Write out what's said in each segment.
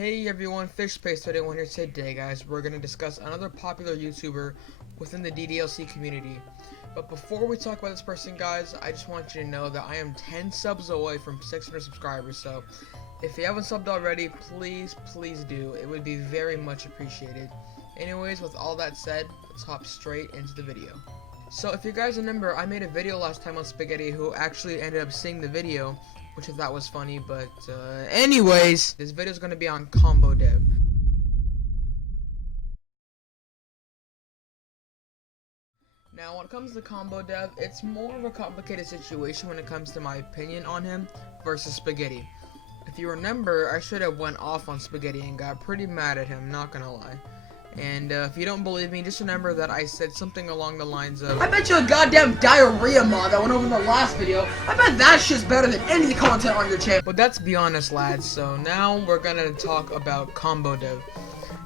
Hey everyone, FishSpace31 here. Today guys, we're going to discuss another popular YouTuber within the DDLC community. But before we talk about this person guys, I just want you to know that I am 10 subs away from 600 subscribers. So if you haven't subbed already, please do. It would be very much appreciated. Anyways, with all that said, let's hop straight into the video. So if you guys remember, I made a video last time on Spaghetti who actually ended up seeing the video, which I thought was funny, but anyways, this video is going to be on ComboDev. Now, when it comes to ComboDev, it's more of a complicated situation when it comes to my opinion on him versus Spaghetti. If you remember, I should have went off on Spaghetti and got pretty mad at him, not gonna lie. And if you don't believe me, just remember that I said something along the lines of, I bet you a goddamn diarrhea mod that went over in the last video. I bet that shit's better than any content on your channel. But let's be honest, lads. So now we're gonna talk about ComboDev.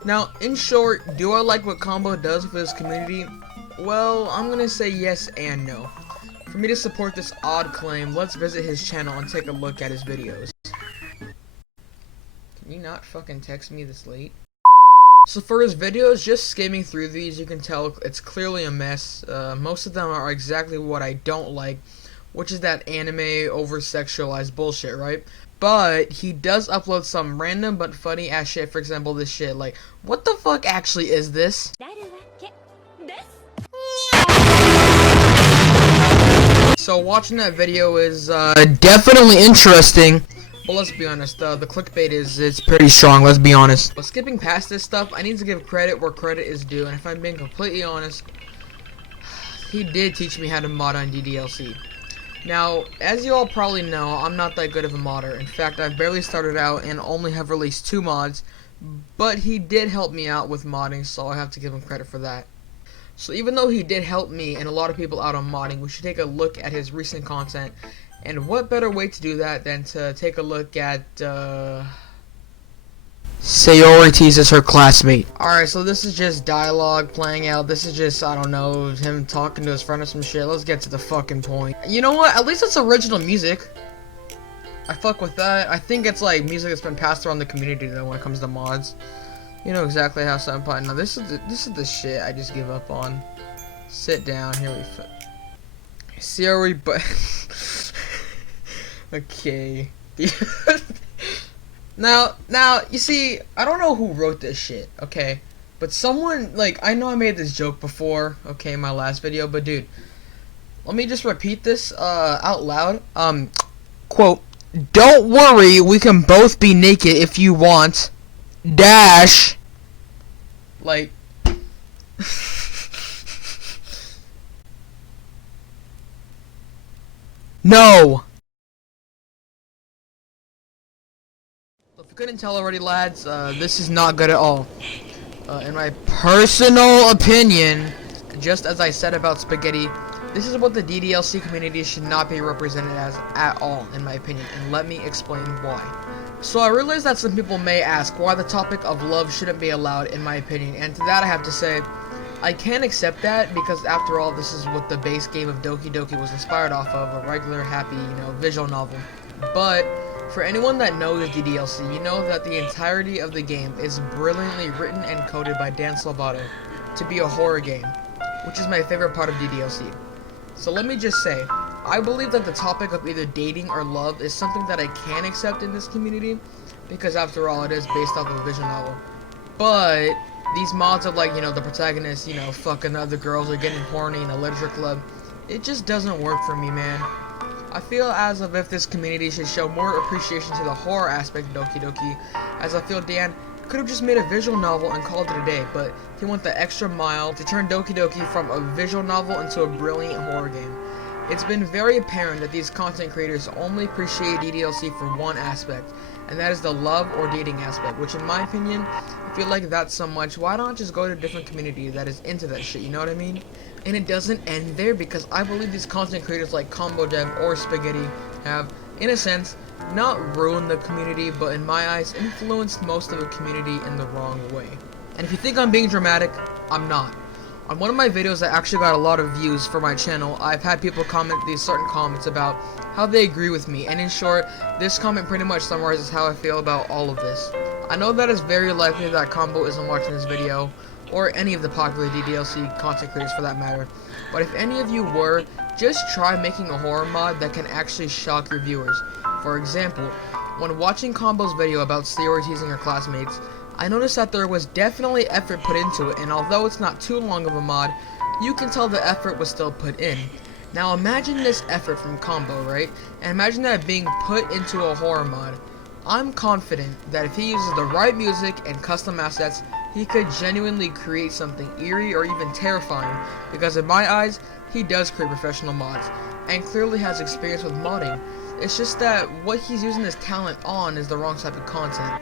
Now, in short, do I like what Combo does for this community? Well, I'm gonna say yes and no. For me to support this odd claim, let's visit his channel and take a look at his videos. Can you not fucking text me this late? So for his videos, just skimming through these, you can tell it's clearly a mess. Most of them are exactly what I don't like, which is that anime over-sexualized bullshit, right? But he does upload some random but funny ass shit. For example, this shit, like, what the fuck actually is this? So watching that video is definitely interesting. Well, let's be honest, the clickbait it's pretty strong, let's be honest. But skipping past this stuff, I need to give credit where credit is due, and if I'm being completely honest, he did teach me how to mod on DDLC. Now, as you all probably know, I'm not that good of a modder. In fact, I've barely started out and only have released 2 mods, but he did help me out with modding, so I have to give him credit for that. So even though he did help me and a lot of people out on modding, we should take a look at his recent content. And what better way to do that than to take a look at, Sayori teases her classmate. Alright, so this is just dialogue playing out. This is just, I don't know, him talking to his friend or some shit. Let's get to the fucking point. You know what? At least it's original music. I fuck with that. I think it's like music that's been passed around the community though when it comes to mods. You know exactly how some part. Now this is the shit I just give up on. Sit down, here we Sayori, but okay. now, you see, I don't know who wrote this shit, okay? But someone, like, I know I made this joke before, okay, in my last video, but dude, let me just repeat this, out loud. Quote, "Don't worry, we can both be naked if you want, dash," like, no! If you couldn't tell already, lads, this is not good at all. In my personal opinion, just as I said about Spaghetti, this is what the DDLC community should not be represented as at all, in my opinion, and let me explain why. So I realize that some people may ask why the topic of love shouldn't be allowed, in my opinion, and to that I have to say, I can't accept that, because after all, this is what the base game of Doki Doki was inspired off of, a regular, happy, you know, visual novel. But for anyone that knows DDLC, you know that the entirety of the game is brilliantly written and coded by Dan Salvato to be a horror game, which is my favorite part of DDLC. So let me just say, I believe that the topic of either dating or love is something that I can accept in this community, because after all, it is based off of a visual novel. But these mods of, like, you know, the protagonist, you know, fucking other girls or getting horny in a literature club, it just doesn't work for me, man. I feel as if this community should show more appreciation to the horror aspect of Doki Doki, as I feel Dan could have just made a visual novel and called it a day, but he went the extra mile to turn Doki Doki from a visual novel into a brilliant horror game. It's been very apparent that these content creators only appreciate DDLC for one aspect, and that is the love or dating aspect, which in my opinion, I feel like that's so much, why not just go to a different community that is into that shit, you know what I mean? And it doesn't end there, because I believe these content creators like ComboDev or Spaghetti have, in a sense, not ruined the community, but in my eyes, influenced most of the community in the wrong way. And if you think I'm being dramatic, I'm not. On one of my videos that actually got a lot of views for my channel, I've had people comment these certain comments about how they agree with me, and in short, this comment pretty much summarizes how I feel about all of this. I know that it's very likely that Combo isn't watching this video, or any of the popular DDLC content creators for that matter, but if any of you were, just try making a horror mod that can actually shock your viewers. For example, when watching Combo's video about steroid teasing her classmates, I noticed that there was definitely effort put into it, and although it's not too long of a mod, you can tell the effort was still put in. Now imagine this effort from Combo, right? And imagine that being put into a horror mod. I'm confident that if he uses the right music and custom assets, he could genuinely create something eerie or even terrifying, because in my eyes, he does create professional mods, and clearly has experience with modding. It's just that what he's using his talent on is the wrong type of content.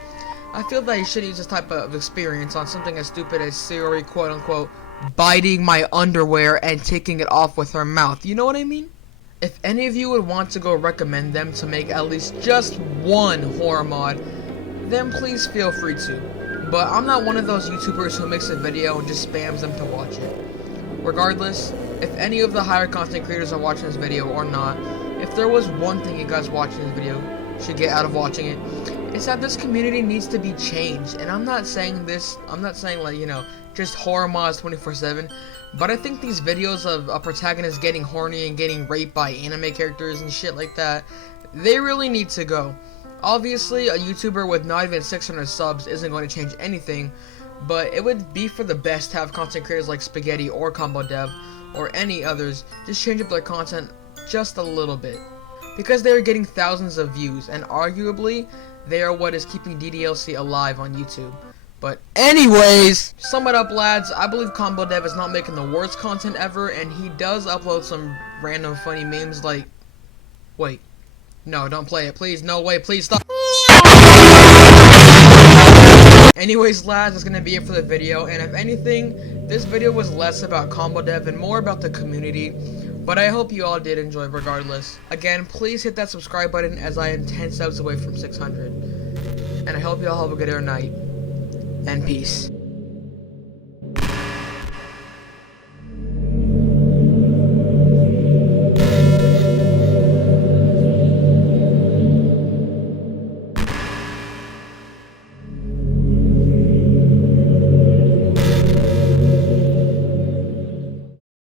I feel that he shouldn't use this type of experience on something as stupid as Siri, quote unquote, biting my underwear and taking it off with her mouth. You know what I mean? If any of you would want to go recommend them to make at least just one horror mod, then please feel free to. But I'm not one of those YouTubers who makes a video and just spams them to watch it. Regardless, if any of the higher content creators are watching this video or not, if there was one thing you guys watching this video should get out of watching it, it's that this community needs to be changed. And I'm not saying like, you know, just horror mods 24/7, but I think these videos of a protagonist getting horny and getting raped by anime characters and shit like that, they really need to go. Obviously, a YouTuber with not even 600 subs isn't going to change anything, but it would be for the best to have content creators like Spaghetti or ComboDev or any others just change up their content just a little bit, because they are getting thousands of views, and arguably they are what is keeping DDLC alive on YouTube. But anyways, to sum it up, lads, I believe ComboDev is not making the worst content ever, and he does upload some random funny memes like, wait, no, don't play it, please, no way, please stop. Anyways, lads, that's gonna be it for the video, and if anything, this video was less about ComboDev and more about the community, but I hope you all did enjoy regardless. Again, please hit that subscribe button as I am 10 subs away from 600, and I hope you all have a good night, and peace.